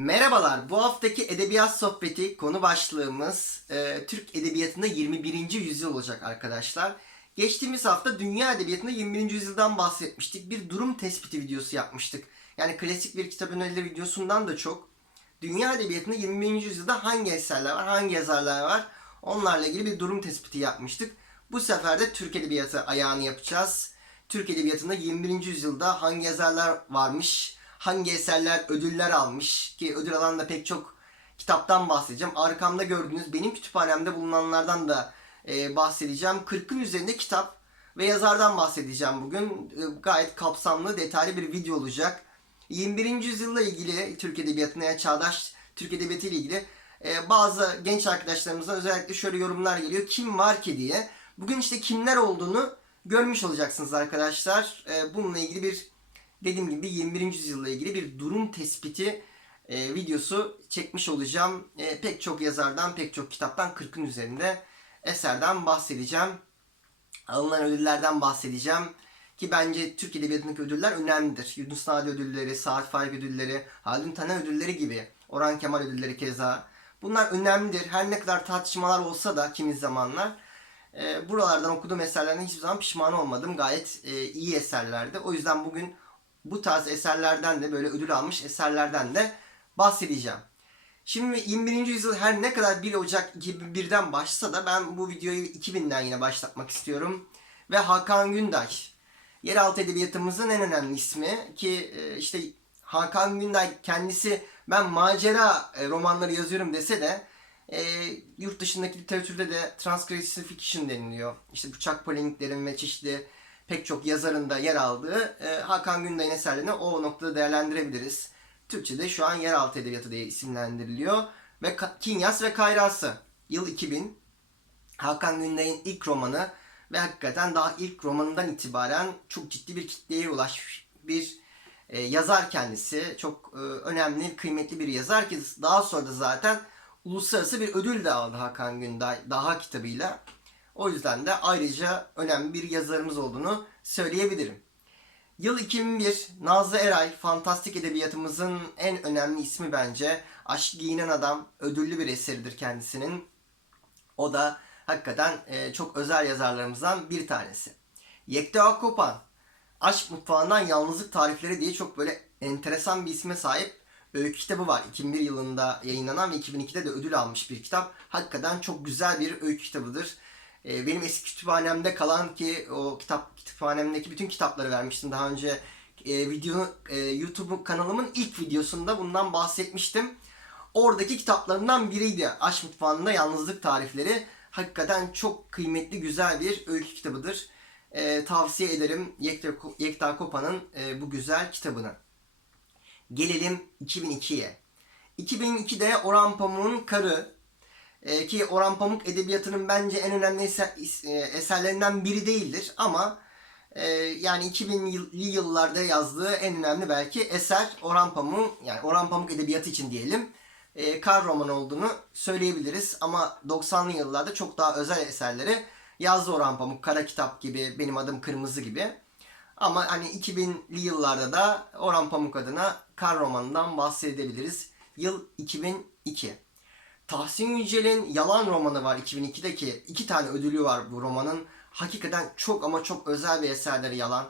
Merhabalar. Bu haftaki edebiyat sohbeti konu başlığımız e, Türk edebiyatında 21. yüzyıl olacak arkadaşlar. Geçtiğimiz hafta dünya edebiyatında 21. yüzyıldan bahsetmiştik. Bir durum tespiti videosu yapmıştık. Yani klasik bir kitap önerileri videosundan da çok dünya edebiyatında 21. yüzyılda hangi eserler var, hangi yazarlar var onlarla ilgili bir durum tespiti yapmıştık. Bu sefer de Türk edebiyatı ayağını yapacağız. Türk edebiyatında 21. yüzyılda hangi yazarlar varmış, hangi eserler ödüller almış ki ödül alan da pek çok kitaptan bahsedeceğim. Arkamda gördüğünüz benim kütüphanemde bulunanlardan da e, bahsedeceğim. 40'ın üzerinde kitap ve yazardan bahsedeceğim bugün. E, gayet kapsamlı, detaylı bir video olacak. 21. yüzyılla ilgili Türk Edebiyatı'na, yani çağdaş Türk Edebiyatı ile ilgili e, bazı genç arkadaşlarımızdan özellikle şöyle yorumlar geliyor. Kim var ki diye. Bugün işte kimler olduğunu görmüş olacaksınız arkadaşlar. E, bununla ilgili bir dediğim gibi 21. yüzyılla ilgili bir durum tespiti e, videosu çekmiş olacağım. E, pek çok yazardan, pek çok kitaptan 40'ın üzerinde eserden bahsedeceğim. Alınan ödüllerden bahsedeceğim. Ki bence Türk Edebiyatı'ndaki ödüller önemlidir. Yunus Nadi ödülleri, Saat Faik ödülleri, Haldun Taner ödülleri gibi. Orhan Kemal ödülleri keza. Bunlar önemlidir. Her ne kadar tartışmalar olsa da kimi zamanlar e, buralardan okuduğum eserlerden hiçbir zaman pişman olmadım. Gayet e, iyi eserlerdi. O yüzden bugün bu tarz eserlerden de böyle ödül almış eserlerden de bahsedeceğim. Şimdi 21. yüzyıl her ne kadar 1 Ocak 2001'den başlasa da ben bu videoyu 2000'den yine başlatmak istiyorum. Ve Hakan Gündaş. Yeraltı edebiyatımızın en önemli ismi ki e, işte Hakan Gündaş kendisi ben macera e, romanları yazıyorum dese de e, yurt dışındaki literatürde de transgressive fiction deniliyor. İşte bıçak polemiklerin ve çeşitli pek çok yazarın da yer aldığı e, Hakan Günday'ın eserlerini o noktada değerlendirebiliriz. Türkçe'de şu an yeraltı edebiyatı diye isimlendiriliyor. Ve Kinyas ve Kayrası. Yıl 2000. Hakan Günday'ın ilk romanı ve hakikaten daha ilk romanından itibaren çok ciddi bir kitleye ulaşmış bir e, yazar kendisi. Çok e, önemli, kıymetli bir yazar ki daha sonra da zaten uluslararası bir ödül de aldı Hakan Günday Daha kitabıyla. O yüzden de ayrıca önemli bir yazarımız olduğunu söyleyebilirim. Yıl 2001, Nazlı Eray, fantastik edebiyatımızın en önemli ismi bence. Aşk Giyinen Adam, ödüllü bir eseridir kendisinin. O da hakikaten e, çok özel yazarlarımızdan bir tanesi. Yekta Kopan, Aşk Mutfağından Yalnızlık Tarifleri diye çok böyle enteresan bir isme sahip öykü kitabı var. 2001 yılında yayınlanan ve 2002'de de ödül almış bir kitap. Hakikaten çok güzel bir öykü kitabıdır. E, benim eski kütüphanemde kalan ki o kitap kütüphanemdeki bütün kitapları vermiştim daha önce e, video e, YouTube kanalımın ilk videosunda bundan bahsetmiştim. Oradaki kitaplarımdan biriydi. Aşk Mutfağı'nda Yalnızlık Tarifleri. Hakikaten çok kıymetli güzel bir öykü kitabıdır. E, tavsiye ederim Yekta, Yekta Kopa'nın e, bu güzel kitabını. Gelelim 2002'ye. 2002'de Orhan Pamuk'un Karı e, ki Orhan Pamuk edebiyatının bence en önemli e, eserlerinden biri değildir ama e, yani 2000'li yıllarda yazdığı en önemli belki eser Orhan Pamuk yani Orhan Pamuk edebiyatı için diyelim e, kar romanı olduğunu söyleyebiliriz ama 90'lı yıllarda çok daha özel eserleri yazdı Orhan Pamuk Kara Kitap gibi Benim Adım Kırmızı gibi ama hani 2000'li yıllarda da Orhan Pamuk adına kar romanından bahsedebiliriz. Yıl 2002. Tahsin Yücel'in Yalan romanı var 2002'deki. iki tane ödülü var bu romanın. Hakikaten çok ama çok özel bir eserleri Yalan.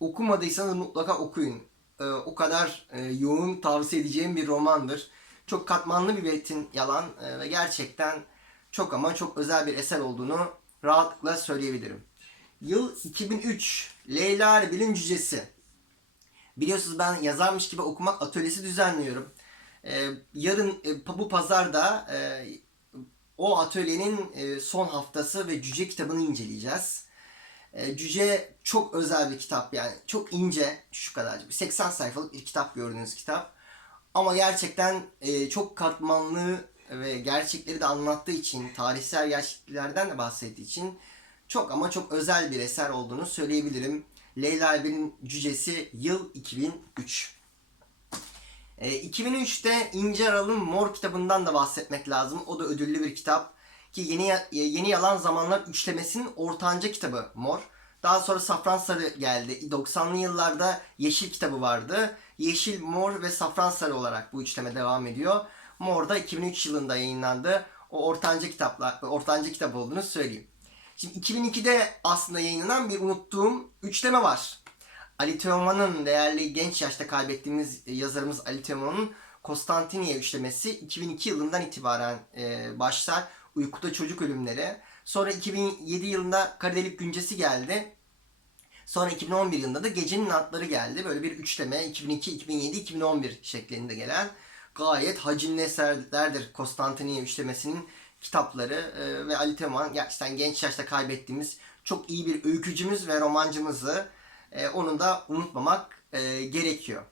Okumadıysanız mutlaka okuyun. Ee, o kadar e, yoğun tavsiye edeceğim bir romandır. Çok katmanlı bir metin Yalan e, ve gerçekten çok ama çok özel bir eser olduğunu rahatlıkla söyleyebilirim. Yıl 2003. Leyla Erbil'in Cücesi. Biliyorsunuz ben yazarmış gibi okumak atölyesi düzenliyorum. Ee, yarın e, bu pazarda e, o atölyenin e, son haftası ve Cüce kitabını inceleyeceğiz. E, Cüce çok özel bir kitap yani. Çok ince şu kadar. 80 sayfalık bir kitap gördüğünüz kitap. Ama gerçekten e, çok katmanlı ve gerçekleri de anlattığı için, tarihsel gerçeklerden de bahsettiği için çok ama çok özel bir eser olduğunu söyleyebilirim. Leyla Erbil'in Cücesi yıl 2003. E, 2003'te İnce Aral'ın Mor kitabından da bahsetmek lazım. O da ödüllü bir kitap. Ki Yeni, Yeni Yalan Zamanlar üçlemesinin ortanca kitabı Mor. Daha sonra Safran Sarı geldi. 90'lı yıllarda Yeşil kitabı vardı. Yeşil, Mor ve Safran Sarı olarak bu üçleme devam ediyor. Mor da 2003 yılında yayınlandı. O ortanca kitaplar, ortanca kitap olduğunu söyleyeyim. Şimdi 2002'de aslında yayınlanan bir unuttuğum üçleme var. Ali Teoman'ın değerli genç yaşta kaybettiğimiz yazarımız Ali Teoman'ın Konstantiniye üçlemesi 2002 yılından itibaren e, başlar. Uykuda çocuk ölümleri. Sonra 2007 yılında Kara Delik Güncesi geldi. Sonra 2011 yılında da Gecenin Atları geldi. Böyle bir üçleme 2002, 2007, 2011 şeklinde gelen gayet hacimli eserlerdir Konstantiniye üçlemesinin kitapları e, ve Ali Teoman gerçekten genç yaşta kaybettiğimiz çok iyi bir öykücümüz ve romancımızı e, onu da unutmamak e, gerekiyor.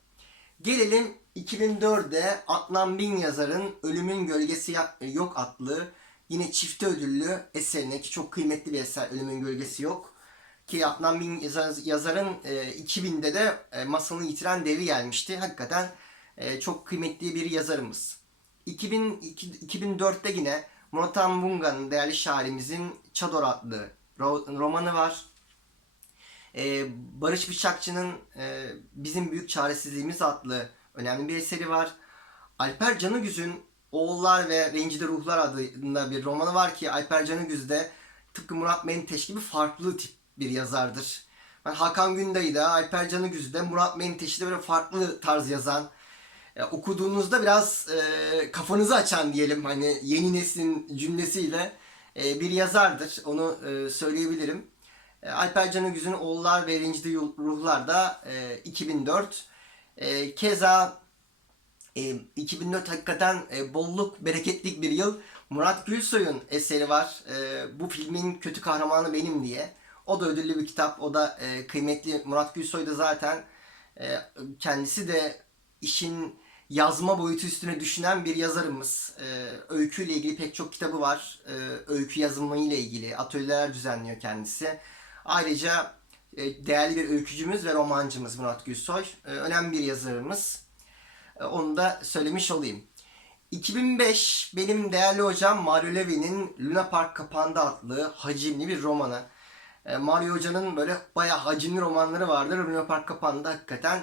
Gelelim 2004'de Adnan Bin yazarın Ölümün Gölgesi Ya- Yok adlı yine çifte ödüllü eserine ki çok kıymetli bir eser Ölümün Gölgesi Yok. Ki Adnan Bin yazar- yazarın e, 2000'de de e, Masalını Yitiren Devi gelmişti. Hakikaten e, çok kıymetli bir yazarımız. 2000, iki- 2004'te yine Murat Bunga'nın değerli şairimizin Çador adlı ro- romanı var. Ee, Barış Bıçakçı'nın e, Bizim Büyük Çaresizliğimiz adlı önemli bir eseri var. Alper Canıgüz'ün Oğullar ve Rencide Ruhlar adında bir romanı var ki Alper Canıgüz de tıpkı Murat Menteş gibi farklı tip bir yazardır. Ben Hakan Günday'ı da Alper Canıgüz'ü de Murat Menteş'i de böyle farklı tarz yazan e, okuduğunuzda biraz e, kafanızı açan diyelim hani yeni neslin cümlesiyle e, bir yazardır. Onu e, söyleyebilirim. E, Alper Canıgüz'ün Oğullar ve Rencide Ruhlar da e, 2004. E, keza e, 2004 hakikaten e, bolluk, bereketlik bir yıl. Murat Gülsoy'un eseri var. E, bu filmin kötü kahramanı benim diye. O da ödüllü bir kitap. O da e, kıymetli. Murat Gülsoy da zaten e, kendisi de işin yazma boyutu üstüne düşünen bir yazarımız. E, öyküyle ilgili pek çok kitabı var. E, öykü yazımı ile ilgili atölyeler düzenliyor kendisi. Ayrıca e, değerli bir öykücümüz ve romancımız Murat Gülsoy. E, önemli bir yazarımız. E, onu da söylemiş olayım. 2005 benim değerli hocam Mario Levy'nin Luna Park Kapandı adlı hacimli bir romanı. E, Mario Hoca'nın böyle bayağı hacimli romanları vardır. Luna Park Kapandı hakikaten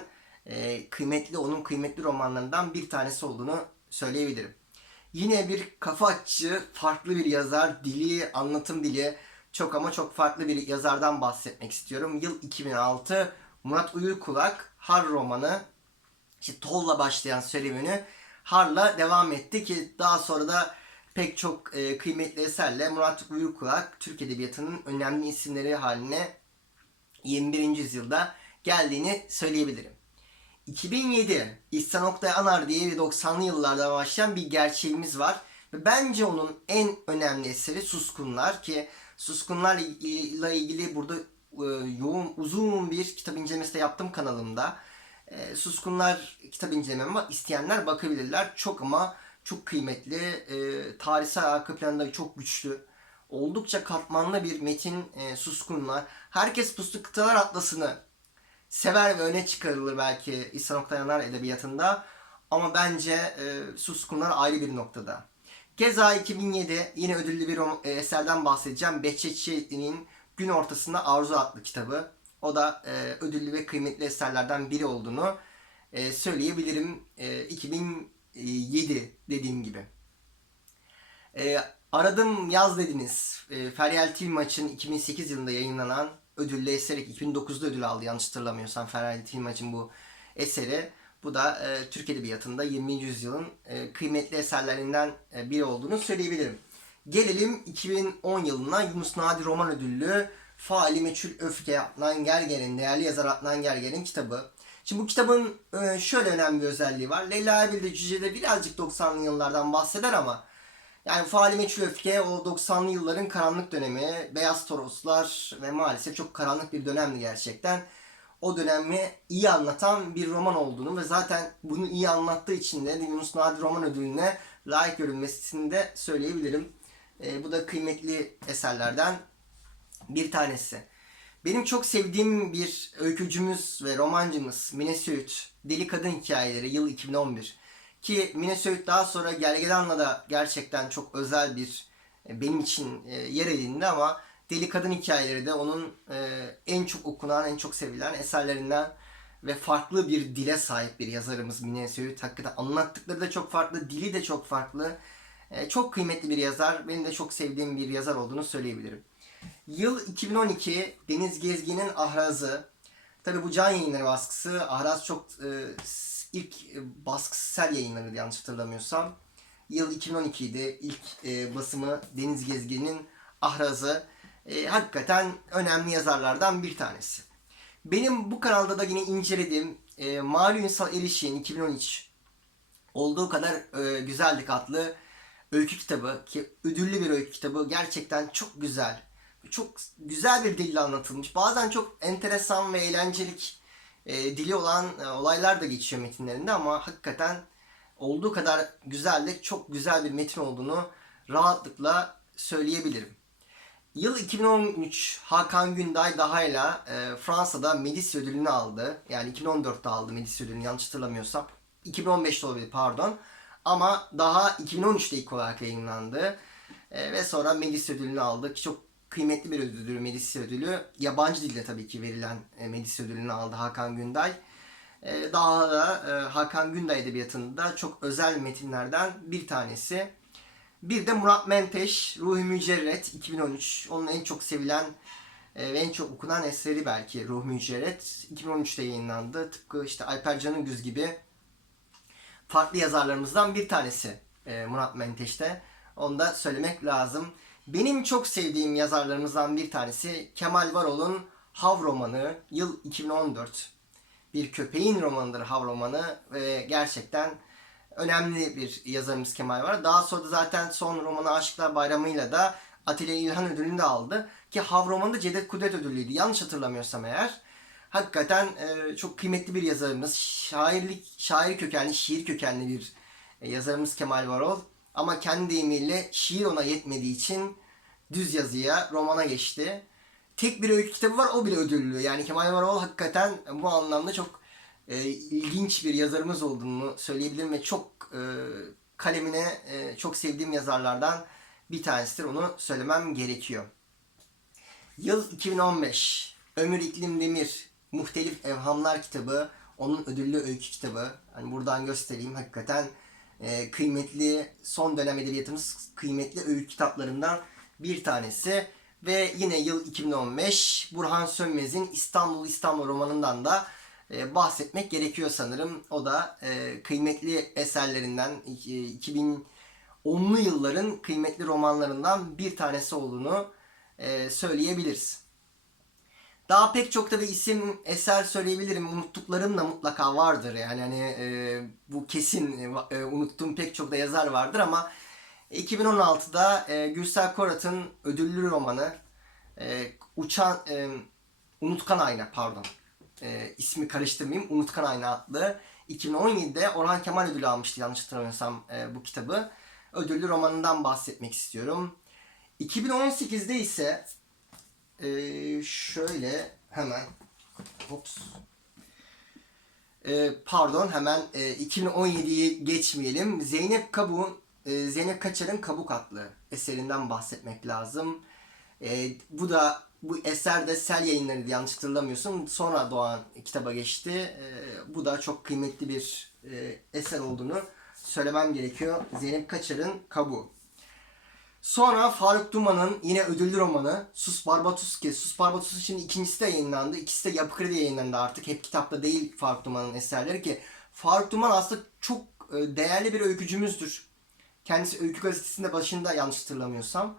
kıymetli, onun kıymetli romanlarından bir tanesi olduğunu söyleyebilirim. Yine bir kafa açıcı, farklı bir yazar, dili, anlatım dili çok ama çok farklı bir yazardan bahsetmek istiyorum. Yıl 2006 Murat Uyurkulak Har romanı işte Toll'la başlayan serüveni Har'la devam etti ki daha sonra da pek çok e, kıymetli eserle Murat Uyurkulak Türk Edebiyatı'nın önemli isimleri haline 21. yüzyılda geldiğini söyleyebilirim. 2007 İhsan Oktay Anar diye bir 90'lı yıllarda başlayan bir gerçeğimiz var. Ve bence onun en önemli eseri Suskunlar ki Suskunlarla ilgili burada e, yoğun uzun bir kitap incelemesi de yaptım kanalımda. E, Suskunlar kitap incelemem var. İsteyenler bakabilirler. Çok ama çok kıymetli. E, tarihsel arka planları çok güçlü. Oldukça katmanlı bir metin Suskunlar. Herkes Puslu Kıtalar Atlası'nı sever ve öne çıkarılır belki İhsan Oktay Anar edebiyatında. Ama bence e, Suskunlar ayrı bir noktada. Keza 2007 yine ödüllü bir e, eserden bahsedeceğim. Behçet Çelikli'nin Gün Ortasında Arzu adlı kitabı. O da e, ödüllü ve kıymetli eserlerden biri olduğunu e, söyleyebilirim. E, 2007 dediğim gibi. E, aradım yaz dediniz. E, Feryal Tilmaç'ın 2008 yılında yayınlanan ödüllü eseri 2009'da ödül aldı yanlış hatırlamıyorsam Feryal Tilmaç'ın bu eseri. Bu da e, Türk Edebiyatı'nda 20. yüzyılın e, kıymetli eserlerinden e, biri olduğunu söyleyebilirim. Gelelim 2010 yılına Yunus Nadi Roman Ödüllü Faali Meçhul Öfke Adnan Gerger'in, değerli yazar Adnan Gerger'in kitabı. Şimdi bu kitabın e, şöyle önemli bir özelliği var. Leyla Erbil Cüce'de birazcık 90'lı yıllardan bahseder ama yani Faali Meçhul Öfke o 90'lı yılların karanlık dönemi, Beyaz Toroslar ve maalesef çok karanlık bir dönemdi gerçekten. O dönemi iyi anlatan bir roman olduğunu ve zaten bunu iyi anlattığı için de Yunus Nadir Roman Ödülü'ne layık görülmesini de söyleyebilirim. E, bu da kıymetli eserlerden bir tanesi. Benim çok sevdiğim bir öykücümüz ve romancımız Mine Söğüt. Deli Kadın Hikayeleri yıl 2011. Ki Mine Söğüt daha sonra Gergedan'la da gerçekten çok özel bir e, benim için e, yer edindi ama Deli Kadın Hikayeleri de onun e, en çok okunan, en çok sevilen eserlerinden ve farklı bir dile sahip bir yazarımız Mine Söğüt. Hakikaten anlattıkları da çok farklı, dili de çok farklı. E, çok kıymetli bir yazar. Benim de çok sevdiğim bir yazar olduğunu söyleyebilirim. Yıl 2012 Deniz Gezgin'in Ahrazı. Tabi bu can yayınları baskısı. Ahraz çok e, ilk e, baskısı sel yayınlarıydı yanlış hatırlamıyorsam. Yıl 2012 idi. İlk e, basımı Deniz Gezgin'in Ahrazı. E, hakikaten önemli yazarlardan bir tanesi. Benim bu kanalda da yine incelediğim e, Mavi Ünsal Erişik'in 2013 olduğu kadar e, güzellik adlı öykü kitabı ki ödüllü bir öykü kitabı gerçekten çok güzel. Çok güzel bir dille anlatılmış. Bazen çok enteresan ve eğlencelik e, dili olan e, olaylar da geçiyor metinlerinde ama hakikaten olduğu kadar güzellik çok güzel bir metin olduğunu rahatlıkla söyleyebilirim. Yıl 2013 Hakan Günday Daha'yla e, Fransa'da Medis ödülünü aldı. Yani 2014'te aldı Medis ödülünü yanlış hatırlamıyorsam. 2015'te olabilir pardon. Ama daha 2013'te ilk olarak yayınlandı. E, ve sonra Medis ödülünü aldı ki çok kıymetli bir ödüldür Medis ödülü. Yabancı dilde tabii ki verilen e, Medis ödülünü aldı Hakan Günday. E, daha da e, Hakan Günday edebiyatında çok özel metinlerden bir tanesi. Bir de Murat Menteş, Ruhi Mücerret 2013. Onun en çok sevilen e, ve en çok okunan eseri belki Ruh Mücerret. 2013'te yayınlandı. Tıpkı işte Alper Canıgüz gibi farklı yazarlarımızdan bir tanesi e, Murat Menteş'te. Onu da söylemek lazım. Benim çok sevdiğim yazarlarımızdan bir tanesi Kemal Varol'un Hav romanı. Yıl 2014. Bir köpeğin romanıdır Hav romanı ve gerçekten önemli bir yazarımız Kemal var. Daha sonra da zaten son romanı Aşıklar Bayramı'yla da Atilla İlhan ödülünü de aldı. Ki Hav romanı da Cevdet Kudret ödüllüydü. Yanlış hatırlamıyorsam eğer. Hakikaten e, çok kıymetli bir yazarımız. Şairlik, şair kökenli, şiir kökenli bir e, yazarımız Kemal Varol. Ama kendi deyimiyle şiir ona yetmediği için düz yazıya, romana geçti. Tek bir öykü kitabı var o bile ödüllü. Yani Kemal Varol hakikaten bu anlamda çok e, ilginç bir yazarımız olduğunu söyleyebilirim ve çok e, kalemine e, çok sevdiğim yazarlardan bir tanesidir. Onu söylemem gerekiyor. Yıl 2015. Ömür İklim Demir. Muhtelif Evhamlar kitabı. Onun ödüllü öykü kitabı. Hani buradan göstereyim. Hakikaten e, kıymetli, son dönem edebiyatımız kıymetli öykü kitaplarından bir tanesi. Ve yine yıl 2015 Burhan Sönmez'in İstanbul İstanbul romanından da bahsetmek gerekiyor sanırım. O da e, kıymetli eserlerinden e, 2010'lu yılların kıymetli romanlarından bir tanesi olduğunu e, söyleyebiliriz. Daha pek çok tabi isim eser söyleyebilirim. Unuttuklarım da mutlaka vardır. Yani hani e, bu kesin e, e, unuttuğum pek çok da yazar vardır ama 2016'da e, Gürsel Korat'ın ödüllü romanı e, Uçan e, Unutkan Ayna pardon. E, ismi karıştırmayayım. Unutkan Ayna adlı 2017'de Orhan Kemal ödülü almıştı yanlış hatırlamıyorsam e, bu kitabı. Ödüllü romanından bahsetmek istiyorum. 2018'de ise ee, şöyle hemen Hops. Ee, pardon hemen e, 2017'yi geçmeyelim. Zeynep Kabuk'un e, Zeynep Kaçar'ın Kabuk adlı eserinden bahsetmek lazım. E, bu da bu eser de Sel yayınlarıydı yanlış hatırlamıyorsun. Sonra doğan kitaba geçti. E, bu da çok kıymetli bir e, eser olduğunu söylemem gerekiyor. Zeynep Kaçar'ın Kabuğu. Sonra Faruk Duman'ın yine ödüllü romanı Sus Barbatus ki Sus Barbatus'un şimdi ikincisi de yayınlandı. İkisi de Yapı Kredi yayınlandı artık. Hep kitapta değil Faruk Duman'ın eserleri ki Faruk Duman aslında çok e, değerli bir öykücümüzdür. Kendisi Öykü Gazetesi'nde başında yanlış hatırlamıyorsam.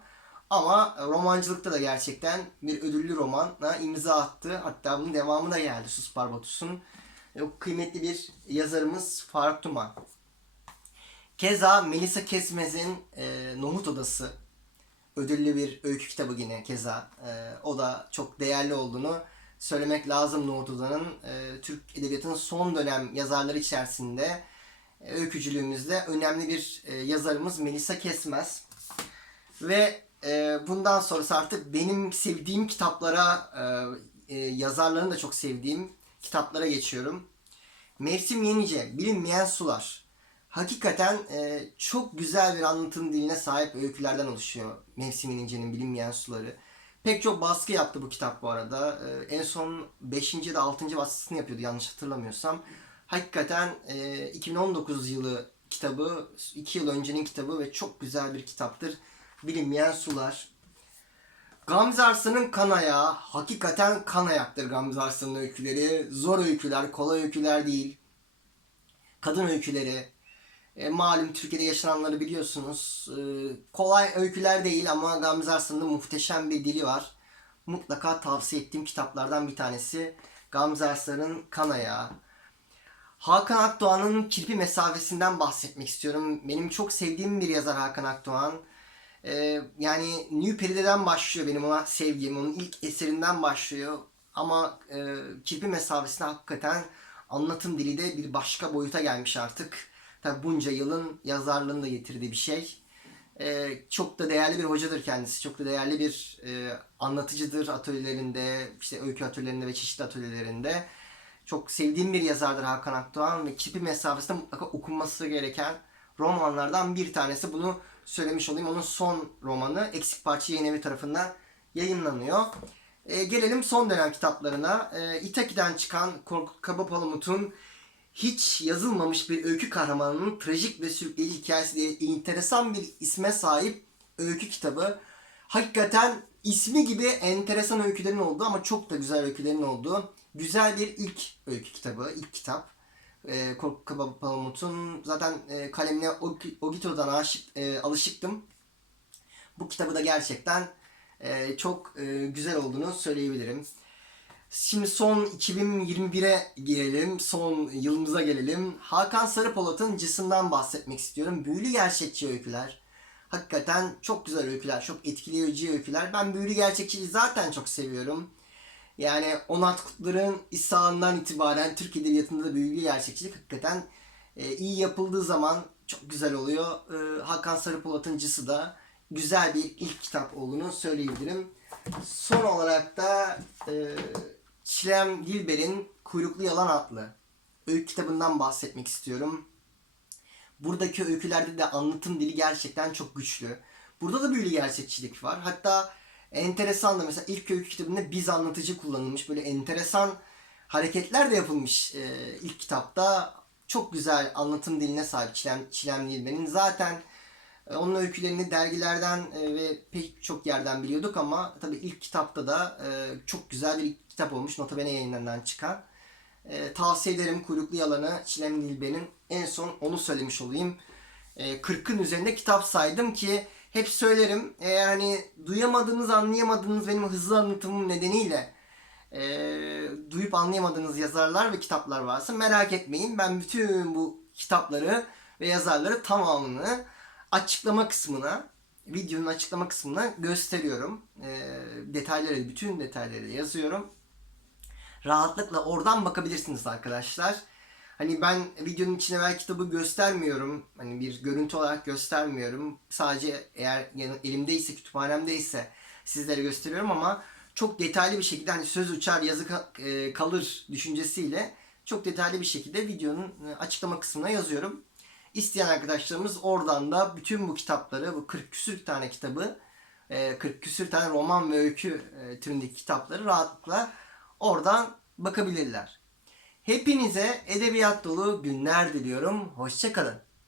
Ama romancılıkta da gerçekten bir ödüllü romana imza attı. Hatta bunun devamı da geldi Sus Barbatus'un. O kıymetli bir yazarımız Faruk Duman. Keza Melisa Kesmez'in e, Nohut Odası ödüllü bir öykü kitabı yine keza. E, o da çok değerli olduğunu söylemek lazım Nohut Oda'nın. E, Türk Edebiyatı'nın son dönem yazarları içerisinde e, öykücülüğümüzde önemli bir e, yazarımız Melisa Kesmez. Ve e, bundan sonrası artık benim sevdiğim kitaplara, e, e, yazarların da çok sevdiğim kitaplara geçiyorum. Mevsim Yenice, Bilinmeyen Sular. Hakikaten e, çok güzel bir anlatım diline sahip öykülerden oluşuyor Mevsim Yenice'nin Bilinmeyen Suları. Pek çok baskı yaptı bu kitap bu arada. Ee, en son 5. ya da 6. baskısını yapıyordu yanlış hatırlamıyorsam. Hakikaten e, 2019 yılı kitabı, 2 yıl öncenin kitabı ve çok güzel bir kitaptır. Bilinmeyen sular. Gamze Arslan'ın kan ayağı, hakikaten kan ayaktır Gamze öyküleri. Zor öyküler, kolay öyküler değil. Kadın öyküleri. E, malum Türkiye'de yaşananları biliyorsunuz. E, kolay öyküler değil ama Gamze Arslan'ın muhteşem bir dili var. Mutlaka tavsiye ettiğim kitaplardan bir tanesi. Gamze Arslan'ın kan ayağı. Hakan Akdoğan'ın kirpi mesafesinden bahsetmek istiyorum. Benim çok sevdiğim bir yazar Hakan Akdoğan. Ee, yani New Peride'den başlıyor benim ona sevgim. Onun ilk eserinden başlıyor. Ama e, kirpi mesafesinde hakikaten anlatım dili de bir başka boyuta gelmiş artık. Tabi bunca yılın yazarlığını da getirdiği bir şey. Ee, çok da değerli bir hocadır kendisi. Çok da değerli bir e, anlatıcıdır atölyelerinde, işte öykü atölyelerinde ve çeşitli atölyelerinde. Çok sevdiğim bir yazardır Hakan Akdoğan ve kirpi mesafesinde mutlaka okunması gereken romanlardan bir tanesi. Bunu söylemiş olayım. Onun son romanı Eksik Parça Yayın Evi tarafından yayınlanıyor. Ee, gelelim son dönem kitaplarına. Ee, İtaki'den çıkan Korkut Kabapalamut'un hiç yazılmamış bir öykü kahramanının trajik ve sürükleyici hikayesi diye enteresan bir isme sahip öykü kitabı. Hakikaten ismi gibi enteresan öykülerin olduğu ama çok da güzel öykülerin olduğu güzel bir ilk öykü kitabı, ilk kitap. E, Korkut Kabapalamut'un zaten e, kalemine Og- Ogito'dan aşık, e, alışıktım. Bu kitabı da gerçekten e, çok e, güzel olduğunu söyleyebilirim. Şimdi son 2021'e gelelim. Son yılımıza gelelim. Hakan Sarıpolat'ın Cısından bahsetmek istiyorum. Büyülü gerçekçi öyküler. Hakikaten çok güzel öyküler. Çok etkileyici öyküler. Ben büyülü gerçekçiliği zaten çok seviyorum. Yani Onat Kutlar'ın itibaren Türk Edebiyatı'nda da büyülü gerçekçilik hakikaten e, iyi yapıldığı zaman çok güzel oluyor. E, Hakan Sarıpolat'ın Cısı da güzel bir ilk kitap olduğunu söyleyebilirim. Son olarak da e, Çilem Dilber'in Kuyruklu Yalan adlı öykü kitabından bahsetmek istiyorum. Buradaki öykülerde de anlatım dili gerçekten çok güçlü. Burada da büyülü gerçekçilik var. Hatta enteresan da mesela ilk öykü kitabında biz anlatıcı kullanılmış. Böyle enteresan hareketler de yapılmış e, ilk kitapta. Çok güzel anlatım diline sahip Çilem, Çilem Dilber'in. Zaten e, onun öykülerini dergilerden e, ve pek çok yerden biliyorduk ama tabii ilk kitapta da e, çok güzel bir kitap olmuş. Notabene yayınlarından çıkan. E, tavsiye ederim Kuyruklu Yalanı Çilem Dilber'in. En son onu söylemiş olayım. E, 40'ın üzerinde kitap saydım ki hep söylerim. Eğer hani duyamadığınız, anlayamadığınız benim hızlı anlatımım nedeniyle e, duyup anlayamadığınız yazarlar ve kitaplar varsa merak etmeyin. Ben bütün bu kitapları ve yazarları tamamını açıklama kısmına, videonun açıklama kısmına gösteriyorum. E, detayları, bütün detayları yazıyorum. Rahatlıkla oradan bakabilirsiniz arkadaşlar. Hani ben videonun içine ver kitabı göstermiyorum. Hani bir görüntü olarak göstermiyorum. Sadece eğer elimdeyse, kütüphanemdeyse sizlere gösteriyorum ama çok detaylı bir şekilde hani söz uçar yazı e, kalır düşüncesiyle çok detaylı bir şekilde videonun e, açıklama kısmına yazıyorum. İsteyen arkadaşlarımız oradan da bütün bu kitapları, bu 40 küsür tane kitabı, e, 40 küsür tane roman ve öykü e, türündeki kitapları rahatlıkla oradan bakabilirler. Hepinize edebiyat dolu günler diliyorum. Hoşçakalın.